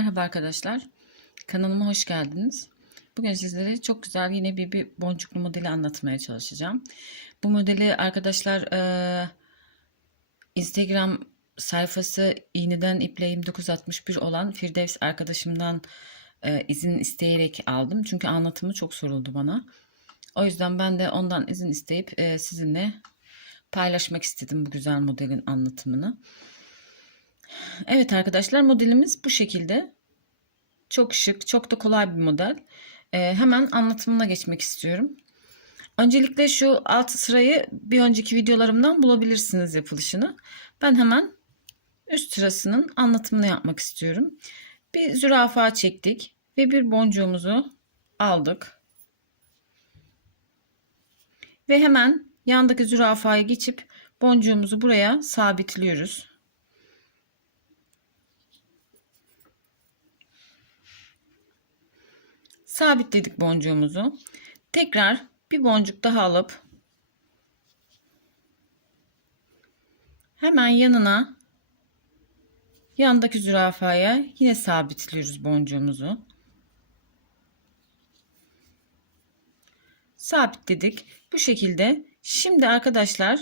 Merhaba arkadaşlar. Kanalıma hoş geldiniz. Bugün sizlere çok güzel yine bir, bir boncuklu modeli anlatmaya çalışacağım. Bu modeli arkadaşlar e, Instagram sayfası iğneden ipleyim 961 olan Firdevs arkadaşımdan e, izin isteyerek aldım. Çünkü anlatımı çok soruldu bana. O yüzden ben de ondan izin isteyip e, sizinle paylaşmak istedim bu güzel modelin anlatımını. Evet arkadaşlar modelimiz bu şekilde. Çok şık, çok da kolay bir model. Ee, hemen anlatımına geçmek istiyorum. Öncelikle şu alt sırayı bir önceki videolarımdan bulabilirsiniz yapılışını. Ben hemen üst sırasının anlatımını yapmak istiyorum. Bir zürafa çektik ve bir boncuğumuzu aldık. Ve hemen yandaki zürafaya geçip boncuğumuzu buraya sabitliyoruz. Sabitledik boncuğumuzu. Tekrar bir boncuk daha alıp hemen yanına yandaki zürafaya yine sabitliyoruz boncuğumuzu. Sabitledik. Bu şekilde. Şimdi arkadaşlar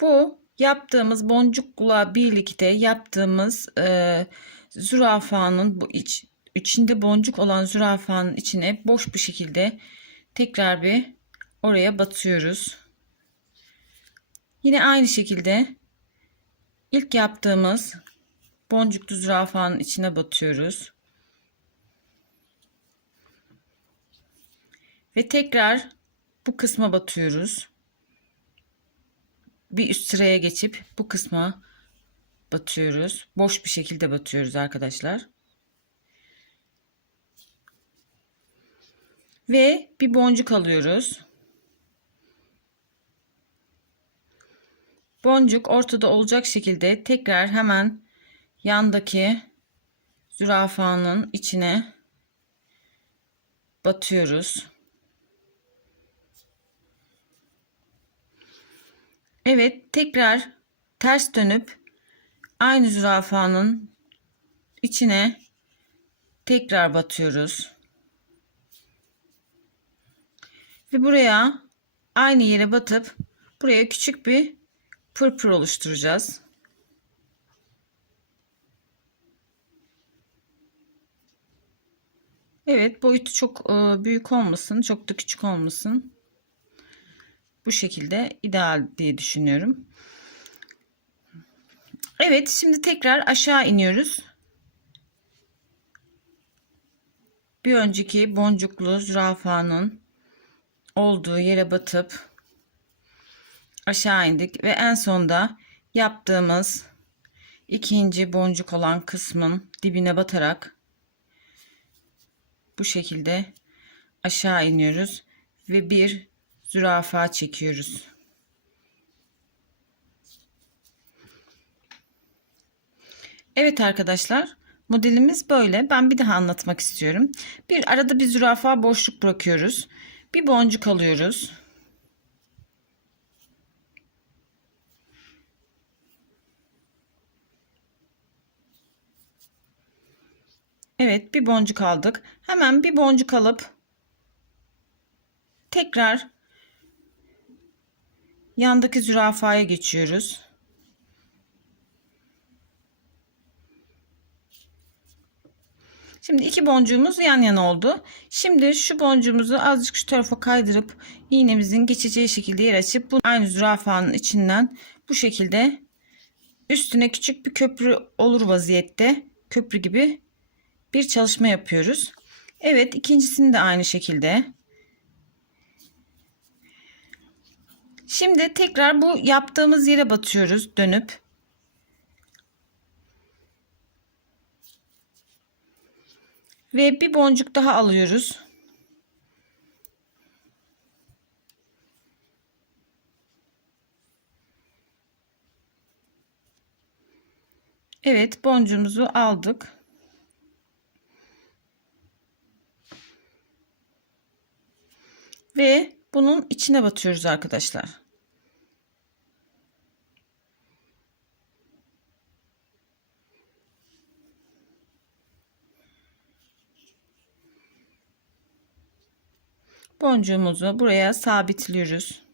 bu yaptığımız boncukla birlikte yaptığımız e, zürafanın bu iç içinde boncuk olan zürafanın içine boş bir şekilde tekrar bir oraya batıyoruz. Yine aynı şekilde ilk yaptığımız boncuklu zürafanın içine batıyoruz. Ve tekrar bu kısma batıyoruz. Bir üst sıraya geçip bu kısma batıyoruz. Boş bir şekilde batıyoruz arkadaşlar. Ve bir boncuk alıyoruz. Boncuk ortada olacak şekilde tekrar hemen yandaki zürafanın içine batıyoruz. Evet tekrar ters dönüp aynı zürafanın içine tekrar batıyoruz. Ve buraya aynı yere batıp buraya küçük bir pırpır oluşturacağız. Evet boyutu çok e, büyük olmasın. Çok da küçük olmasın. Bu şekilde ideal diye düşünüyorum. Evet şimdi tekrar aşağı iniyoruz. Bir önceki boncuklu zürafanın olduğu yere batıp aşağı indik ve en sonda yaptığımız ikinci boncuk olan kısmın dibine batarak bu şekilde aşağı iniyoruz ve bir zürafa çekiyoruz. Evet arkadaşlar modelimiz böyle. Ben bir daha anlatmak istiyorum. Bir arada bir zürafa boşluk bırakıyoruz. Bir boncuk alıyoruz. Evet bir boncuk aldık. Hemen bir boncuk alıp tekrar yandaki zürafaya geçiyoruz. Şimdi iki boncuğumuz yan yana oldu. Şimdi şu boncuğumuzu azıcık şu tarafa kaydırıp iğnemizin geçeceği şekilde yer açıp bu aynı zürafanın içinden bu şekilde üstüne küçük bir köprü olur vaziyette köprü gibi bir çalışma yapıyoruz. Evet ikincisini de aynı şekilde. Şimdi tekrar bu yaptığımız yere batıyoruz dönüp. Ve bir boncuk daha alıyoruz. Evet boncuğumuzu aldık. Ve bunun içine batıyoruz arkadaşlar. Boncuğumuzu buraya sabitliyoruz.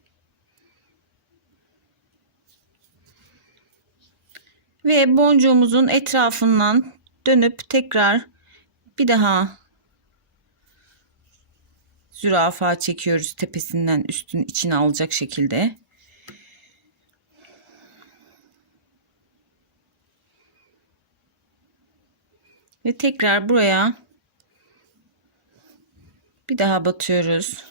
Ve boncuğumuzun etrafından dönüp tekrar bir daha zürafa çekiyoruz tepesinden üstün içine alacak şekilde. Ve tekrar buraya bir daha batıyoruz.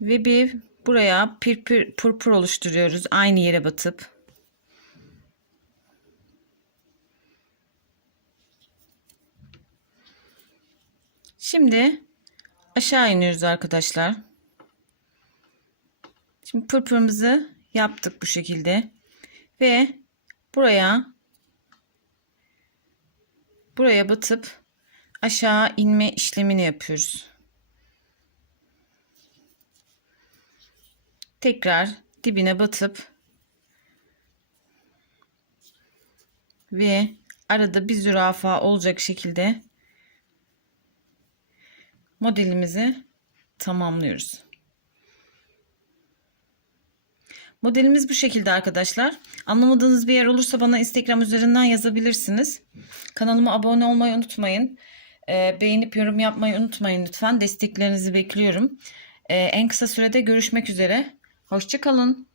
Ve bir buraya pırpır, pırpır oluşturuyoruz aynı yere batıp. Şimdi aşağı iniyoruz arkadaşlar. Şimdi pırpırımızı yaptık bu şekilde. Ve buraya buraya batıp aşağı inme işlemini yapıyoruz. Tekrar dibine batıp ve arada bir zürafa olacak şekilde modelimizi tamamlıyoruz. Modelimiz bu şekilde arkadaşlar. Anlamadığınız bir yer olursa bana Instagram üzerinden yazabilirsiniz. Kanalıma abone olmayı unutmayın. Ee, beğenip yorum yapmayı unutmayın lütfen. Desteklerinizi bekliyorum. Ee, en kısa sürede görüşmek üzere. Hoşçakalın.